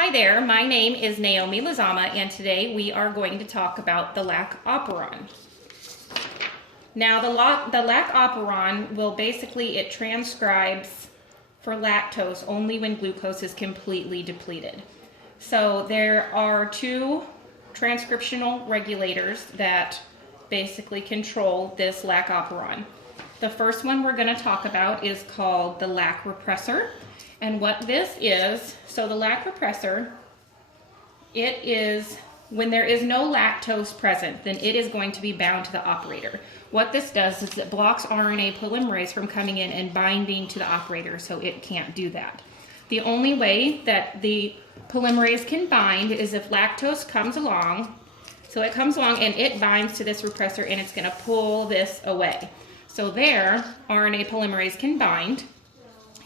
Hi there, my name is Naomi Lizama, and today we are going to talk about the Lac Operon. Now the Lac Operon will it transcribes for lactose only when glucose is completely depleted. So there are two transcriptional regulators that basically control this Lac Operon. The first one we're going to talk about is called the Lac repressor. And what this is, so the Lac repressor, it is when there is no lactose present, then it is going to be bound to the operator. What this does is it blocks RNA polymerase from coming in and binding to the operator, so it can't do that. The only way that the polymerase can bind is if lactose comes along. So it comes along and it binds to this repressor and it's going to pull this away. So there, RNA polymerase can bind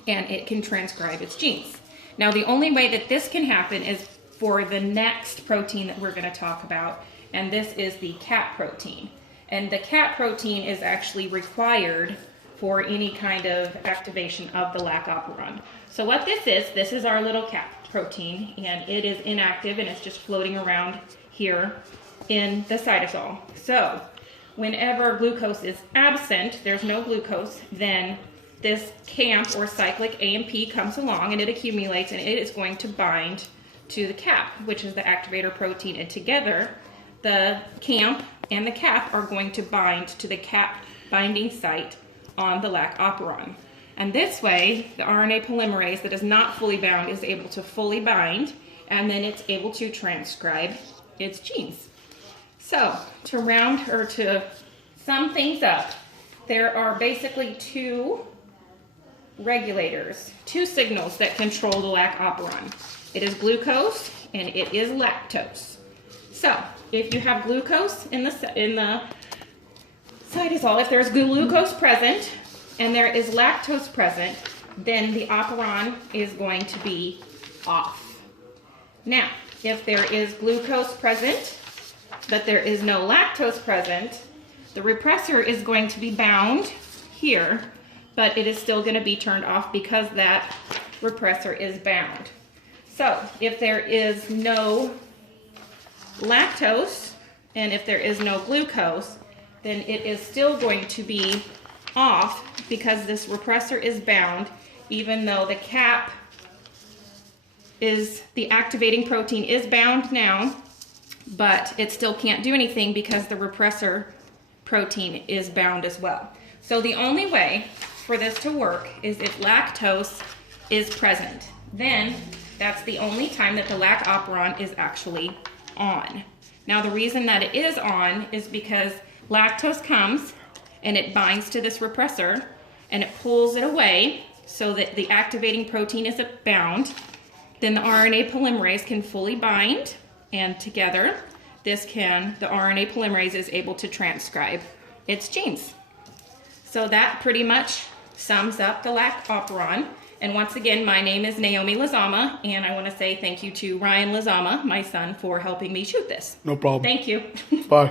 and it can transcribe its genes. Now the only way that this can happen is for the next protein that we're going to talk about, and this is the cap protein. And the cap protein is actually required for any kind of activation of the Lac Operon. So what this is our little cap protein, and it is inactive and it's just floating around here in the cytosol. So whenever glucose is absent, there's no glucose, then this CAMP or cyclic AMP comes along and it accumulates and it is going to bind to the cap, which is the activator protein, and together the CAMP and the cap are going to bind to the cap binding site on the Lac Operon. And this way, the RNA polymerase that is not fully bound is able to fully bind, and then it's able to transcribe its genes. So to sum things up, there are basically two regulators, two signals that control the Lac Operon. It is glucose and it is lactose. So if you have glucose in the cytosol, if there's glucose present and there is lactose present, then the operon is going to be off. Now, if there is glucose present, but there is no lactose present, the repressor is going to be bound here, but it is still going to be turned off because that repressor is bound. So if there is no lactose and if there is no glucose, then it is still going to be off because this repressor is bound, even though the cap is, the activating protein is bound now, but it still can't do anything because the repressor protein is bound as well. So the only way for this to work is if lactose is present. Then that's the only time that the Lac Operon is actually on. Now the reason that it is on is because lactose comes and it binds to this repressor and it pulls it away so that the activating protein is bound. Then the RNA polymerase can fully bind, and together the RNA polymerase is able to transcribe its genes. So that pretty much sums up the Lac Operon. And once again, my name is Naomi Lizama, and I want to say thank you to Ryan Lizama, my son, for helping me shoot this. No problem. Thank you. Bye.